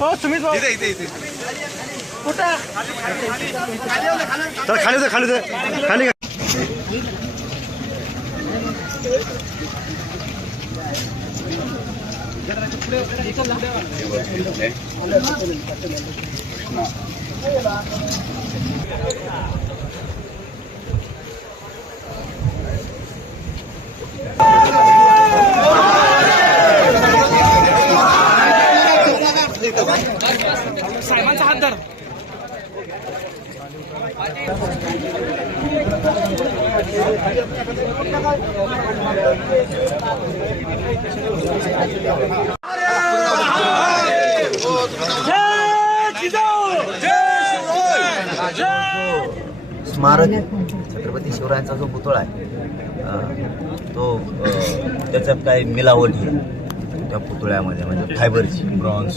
हो इथे कुठं? खाली उतर खाली उतर खाली साहेबांचा हात धर. स्मारक छत्रपती शिवरायांचा जो पुतळा आहे तो त्याच्यात काय मिलावट आहे? त्या पुतळ्यामध्ये म्हणजे फायबरची. ब्रॉन्झ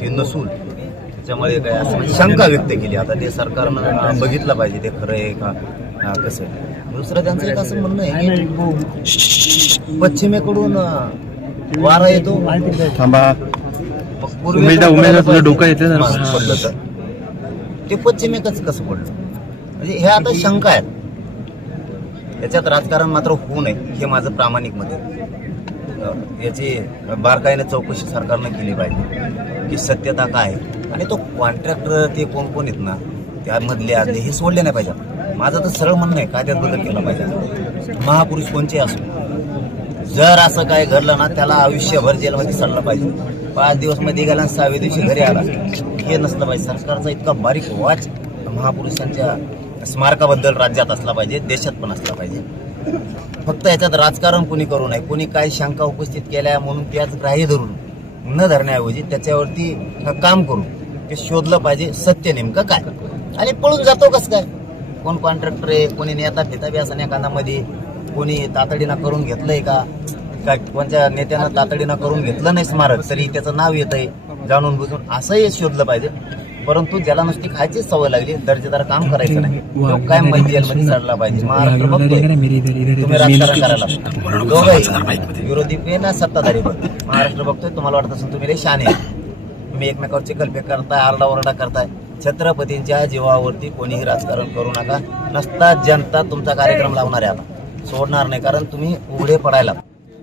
ते नसून त्याच्यामुळे काय असं म्हणजे शंका व्यक्त केली. आता ते सरकारनं बघितलं पाहिजे ते खरं आहे का हा, कसं आहे. दुसरं त्यांचं एक असं म्हणणं आहे की पश्चिमेकडून वारा येतो. थांबा. डोकं येतं पडलं तर. ते पश्चिमेकच कसं पडलं? म्हणजे हे आता शंका आहेत. याच्यात राजकारण मात्र होऊ नये हे माझं प्रामाणिक मत आहे. याची बारकाईने चौकशी सरकारनं केली पाहिजे की सत्यता काय आहे? आणि तो कॉन्ट्रॅक्टर ते कोण कोण आहेत ना त्यामधले आदले हे सोडले नाही पाहिजे. माझं तर सरळ म्हणणं आहे कायद्यात बदल केला पाहिजे. महापुरुष कोणचे असो जर असं काय घडलं ना त्याला आयुष्यभर जेलमध्ये सडलं पाहिजे. पाच दिवसमध्ये गेला आणि सहाव्या दिवशी घरी आला. हे नसलं पाहिजे. सरकारचा इतका बारीक वाच महापुरुषांच्या स्मारकाबद्दल राज्यात असला पाहिजे देशात पण असला पाहिजे. फक्त याच्यात राजकारण कोणी करू नये कोणी काय शंका उपस्थित केल्या म्हणून त्याच ग्राह्य धरून न धरण्याऐवजी त्याच्यावरती काम करून ते शोधलं पाहिजे सत्य नेमकं काय? आणि पळून जातो कसं काय? कोण कॉन्ट्रॅक्टर आहे कोणी नेता फिता बी असं कोणी तातडीनं करून घेतलंय का? काय कोणत्या नेत्यानं तातडीनं करून घेतलं नाही स्मारक तरी त्याचं नाव येत आहे जाणून बुजून असंही शोधलं पाहिजे. परंतु ज्याला नुसती खायचीच सवय लागली दर्जेदार काम करायचं नाही. तो काय मध्ये चढला पाहिजे? महाराष्ट्र बघतोय. तुम्ही राजकारण करायला दोघंही विरोधी पे ना सत्ताधारी पण. महाराष्ट्र बघतोय तुम्हाला वाटत असेल तुम्ही लय शाने आहे. तुम्ही एकमेकावरचे कल्पे करताय आरडाओरडा करताय. छत्रपतींच्या जीवावरती कोणीही राजकारण करू नका. नसता जनता तुमचा कार्यक्रम लावणार आहे आता. सोडणार नाही कारण तुम्ही उघडे पडायला.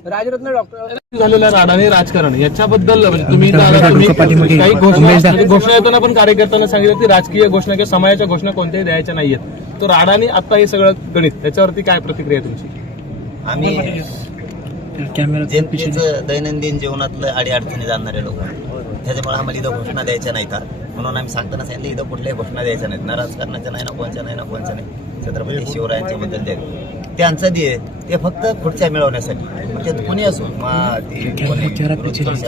राजरत्न डॉक्टर. झालेलं राडाने राजकारण याच्याबद्दल म्हणजे तुम्ही तुम्ही काही घोषणा घोषणा येताना पण कार्यकर्त्यांना सांगितलं की राजकीय घोषणा किंवा समाजाच्या घोषणा कोणत्याही द्यायच्या नाहीयेत. तर राडाने आता हे सगळं गणित त्याच्यावरती काय प्रतिक्रिया तुमची? आम्ही जनतेचं दैनंदिन जीवनातलं अडीअडचणी जाणणारे लोक त्याच्यामुळे आम्हाला इथं घोषणा द्यायच्या नाही का म्हणून आम्ही सांगताना सांगितलं इथं कुठल्याही घोषणा द्यायच्या नाहीत. ना राजकारणाच्या नाही ना कोणच्या नाही ना कोणच्या नाही. छत्रपती शिवरायांच्या बद्दल द्या त्यांचं दे ते फक्त खुर्च्या मिळवण्यासाठी. ते कोणी असो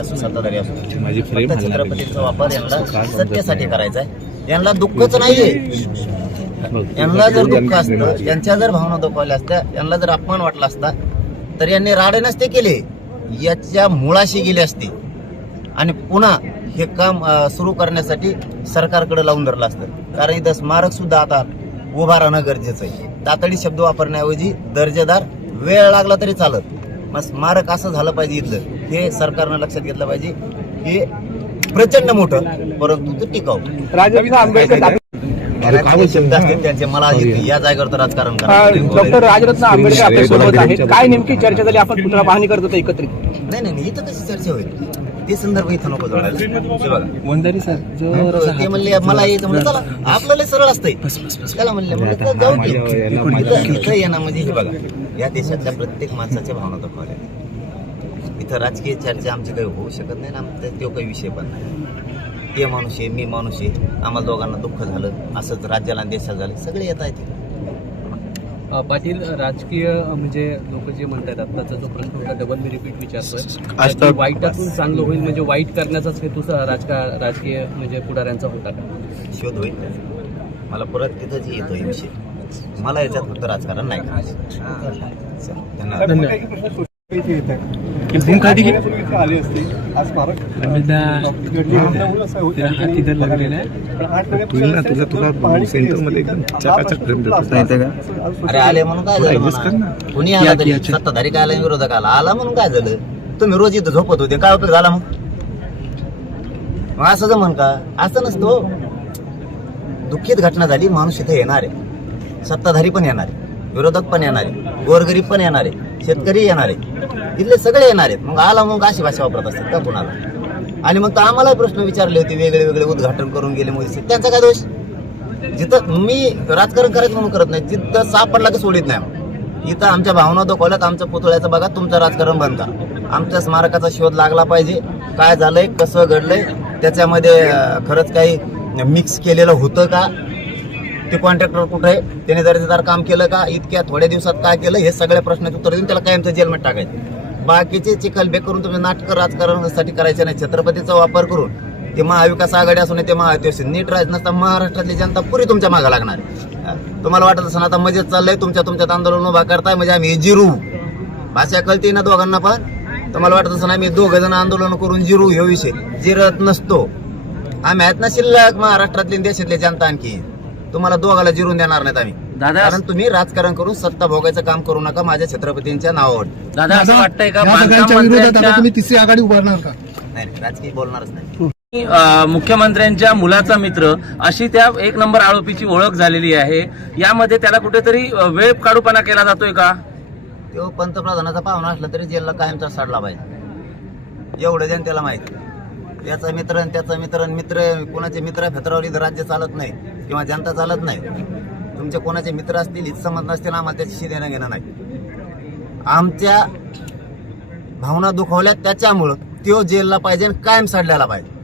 असो सत्ताधारी असो फक्त छत्रपतीचा वापर यांना सत्तेसाठी करायचा आहे. यांना दुःखच नाहीये. यांना जर दुःख असतं यांच्या जर भावना दुखावल्या असत्या यांना जर अपमान वाटला असता तर यांनी राडे नसते केले. याच्या मुळाशी गेले असते. आणि पुन्हा हे काम सुरू करण्यासाठी सरकारकडे लावून धरलं असतं. कारण इथं स्मारक सुद्धा आता उभा राहणं गरजेचं आहे. तातडी शब्द वापरण्याऐवजी दर्जेदार वेळ लागला तरी चालत. मग स्मारक असं झालं पाहिजे इथलं हे सरकारनं लक्षात घेतलं पाहिजे हे प्रचंड मोठं परंतु ते टिकाऊ. त्यांचे? मला. या जागेवर राजकारण डॉक्टर राजरत्न आंबेडकर आहेत. काय नेमकी चर्चा झाली? आपण पुन्हा पाहणी करत एकत्रित. नाही नाही नाही, इथं कशी चर्चा होईल. ते संदर्भ इथं नको जोडायला सर ते म्हणले मला यायचं म्हणलं चला आपलं लय सरळ असतंय. त्याला म्हणले म्हणलं तर जाऊ की इथं इथं येणं म्हणजे हे बघा. या देशातल्या प्रत्येक माणसाच्या भावना दाखवल्या इथं राजकीय चर्चा आमची काही होऊ शकत नाही ना आमचा तो काही विषय पण नाही. ते माणूस आहे मी माणूस आहे. आम्हाला दोघांना दुःख झालं असंच राज्याला आणि देशाला झालं. सगळे येत आहेत. पाटील राजकीय म्हणजे लोक जे म्हणतात आत्ताचा जो प्रश्न होता डबल मी रिपीट विचारतोय. वाईटातून चांगलं होईल म्हणजे वाईट करण्याचाच हेतू राजकीय म्हणजे पुढाऱ्यांचा होता का? शोध होईल. मला परत तिथंच येतो हे विषय. मला याच्यात फक्त राजकारण नाही करायचं. धन्यवाद. धन्यवाद की भूम खाली की आली असती आज स्मारक तू ना तुला तुला सेंटरमध्ये एकदम चकाचक फ्रेम भेटत नाही का? अरे आले म्हणून काय झालं म्हणा? कुणी आला तरी? सत्ताधारी काय आला विरोधक आला? आला म्हणून काय झालं? तुम्ही रोज इथं झोपत होते. काय उपयोग झाला मग? मग असं जमन का? असं नसतो. दुःखित घटना झाली माणूस इथे येणार आहे. सत्ताधारी पण येणार आहे. विरोधक पण येणार आहे. गोरगरीब पण येणार आहे. शेतकरी येणार आहे. इथले सगळे येणार आहेत. मग आला मग अशी भाषा वापरत असतात का कुणाला? आणि मग तर आम्हाला प्रश्न विचारले होते वेगळे वेगळे उद्घाटन करून गेले मोदी त्यांचा काय दोष? जिथं मी राजकारण करायचं म्हणून करत नाही जिथं सापडला की सोडित नाही इथं आमच्या भावना दुखवल्यात आमच्या पुतळ्याचं बघा तुमचं राजकारण बंद करा. आमच्या स्मारकाचा शोध लागला पाहिजे. काय झालंय कसं घडलंय त्याच्यामध्ये खरंच काही मिक्स केलेलं होतं का? ते कॉन्ट्रॅक्टर कुठे आहे? त्याने दर्जेदार काम केलं का? इतक्या थोड्या दिवसात काय केलं? हे सगळ्या प्रश्नाचे उत्तर देऊन त्याला कायमचं जेलमध्ये टाकायचं. बाकीचे चिखलबे करून तुम्ही नाटकं राजकारणासाठी करायचे नाही छत्रपतीचा वापर करून. ते महाविकास आघाडी असून ते महायुती नीट राज नसता महाराष्ट्रातली जनता पुरी तुमच्या मागे लागणार. तुम्हाला वाटत असं आता मजेत चाललंय तुमच्या तुमच्यात आंदोलन उभा करताय म्हणजे आम्ही जिरू. भाषा कळते ना दोघांना पण? तुम्हाला वाटत असं आम्ही दोघं जण आंदोलन करून जिरू हे विषय जिरत नसतो. आम्ही आहेत ना शिल्लक महाराष्ट्रातली देशातली जनता आणखी. तुम्हाला दोघाला जिरून देणार नाहीत आम्ही. दादा कारण तुम्ही राजकारण करून सत्ता भोगायचं काम करू नका माझ्या छत्रपतींच्या नावावर. दादा असं वाटतंय का या बांधकाम सगळ्यांच्या विरोधात आता मंत्र्यांच्या तुम्ही तिसरी आघाडी उभारणार का? नाही नाही, राजकीय बोलणारच नाही. अ, मुख्यमंत्र्यांच्या मुलाचा मित्र अशी त्या एक नंबर आरोपीची ओळख झालेली आहे. यामध्ये त्याला कुठेतरी अ, वेळ काढूपणा केला जातोय का? तो पंतप्रधानाचा पाहुणा असला तरी जेलला कायमचा सडला पाहिजे एवढं जनतेला माहिती. त्याचा मित्र आणि त्याचा मित्र आणि मित्र कोणाचे मित्र फेतरावर इथं राज्य चालत नाही किंवा जनता चालत नाही. तुमचे कोणाचे मित्र असतील हितसंबंध नसतील आम्हाला त्याच्याशी देणं घेणं नाही. आमच्या भावना दुखवल्या त्याच्यामुळं तो जेलला पाहिजे आणि कायम सडल्याला पाहिजे.